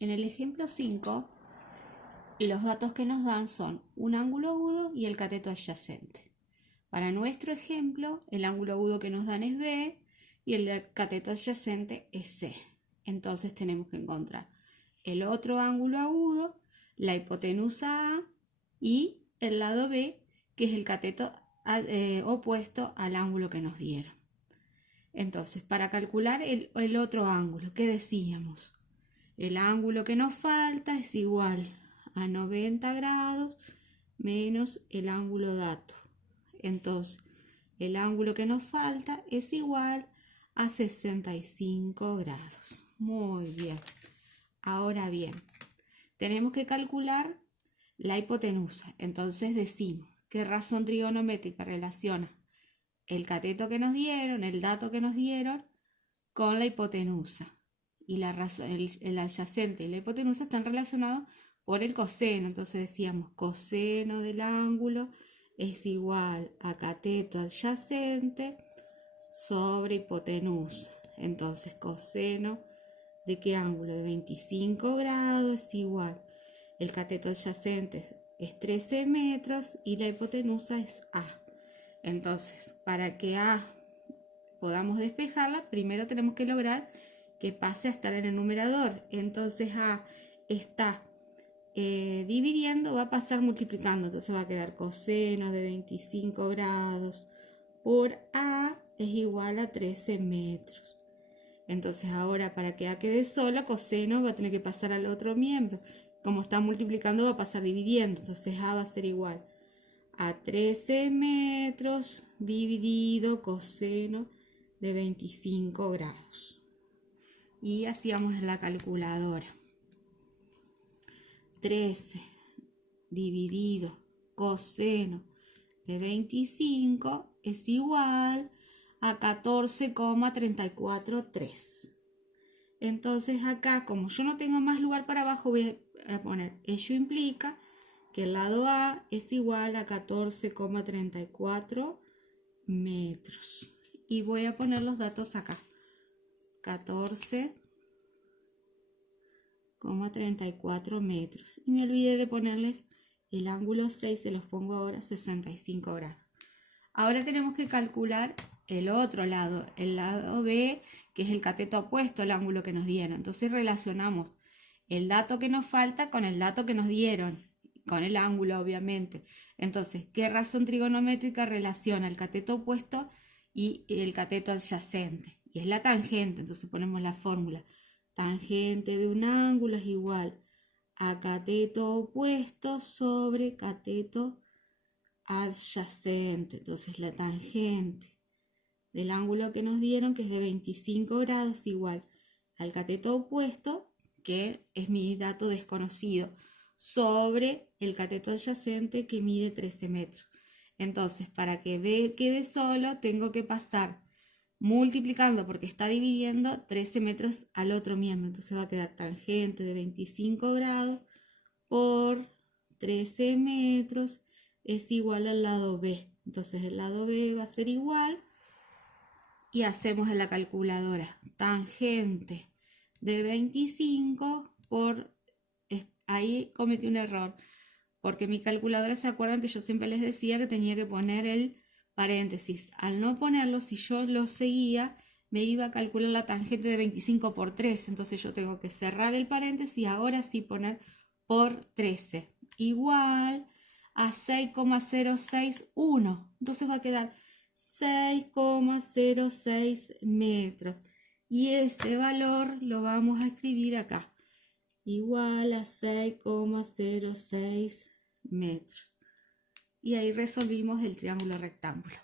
En el ejemplo 5, los datos que nos dan son un ángulo agudo y el cateto adyacente. Para nuestro ejemplo, el ángulo agudo que nos dan es B y el cateto adyacente es C. Entonces tenemos que encontrar el otro ángulo agudo, la hipotenusa A y el lado B, que es el cateto opuesto al ángulo que nos dieron. Entonces, para calcular el otro ángulo, ¿qué decíamos? El ángulo que nos falta es igual a 90 grados menos el ángulo dato. Entonces, el ángulo que nos falta es igual a 65 grados. Muy bien. Ahora bien, tenemos que calcular la hipotenusa. Entonces decimos, ¿qué razón trigonométrica relaciona el cateto que nos dieron, el dato que nos dieron, con la hipotenusa? Y la razón, el adyacente y la hipotenusa están relacionados por el coseno. Entonces decíamos, coseno del ángulo es igual a cateto adyacente sobre hipotenusa. Entonces, coseno de qué ángulo, de 25 grados, es igual. El cateto adyacente es 13 metros y la hipotenusa es A. Entonces, para que A podamos despejarla, primero tenemos que lograr que pase a estar en el numerador. Entonces A está dividiendo, va a pasar multiplicando. Entonces va a quedar coseno de 25 grados por A es igual a 13 metros. Entonces ahora, para que A quede solo, coseno va a tener que pasar al otro miembro. Como está multiplicando, va a pasar dividiendo. Entonces A va a ser igual a 13 metros dividido coseno de 25 grados. Y hacíamos en la calculadora. 13 dividido coseno de 25 es igual a 14,343. Entonces acá, como yo no tengo más lugar para abajo, voy a poner, ello implica que el lado A es igual a 14,34 metros. Y voy a poner los datos acá. 14,34 metros. Y me olvidé de ponerles el ángulo 6, se los pongo ahora 65 grados. Ahora tenemos que calcular el otro lado, el lado B, que es el cateto opuesto al ángulo que nos dieron. Entonces relacionamos el dato que nos falta con el dato que nos dieron, con el ángulo obviamente. Entonces, ¿qué razón trigonométrica relaciona el cateto opuesto y el cateto adyacente? Y es la tangente. Entonces ponemos la fórmula. Tangente de un ángulo es igual a cateto opuesto sobre cateto adyacente. Entonces la tangente del ángulo que nos dieron, que es de 25 grados, igual al cateto opuesto, que es mi dato desconocido, sobre el cateto adyacente, que mide 13 metros. Entonces, para que B quede solo, tengo que pasar multiplicando, porque está dividiendo, 13 metros al otro miembro. Entonces va a quedar tangente de 25 grados por 13 metros es igual al lado B. Entonces el lado B va a ser igual, y hacemos en la calculadora tangente de 25 por... Ahí cometí un error, porque mi calculadora, ¿se acuerdan que yo siempre les decía que tenía que poner el paréntesis? Al no ponerlo, si yo lo seguía, me iba a calcular la tangente de 25 por 13. Entonces yo tengo que cerrar el paréntesis y ahora sí poner por 13. Igual a 6,061. Entonces va a quedar 6,06 metros. Y ese valor lo vamos a escribir acá. Igual a 6,06 metros. Y ahí resolvimos el triángulo rectángulo.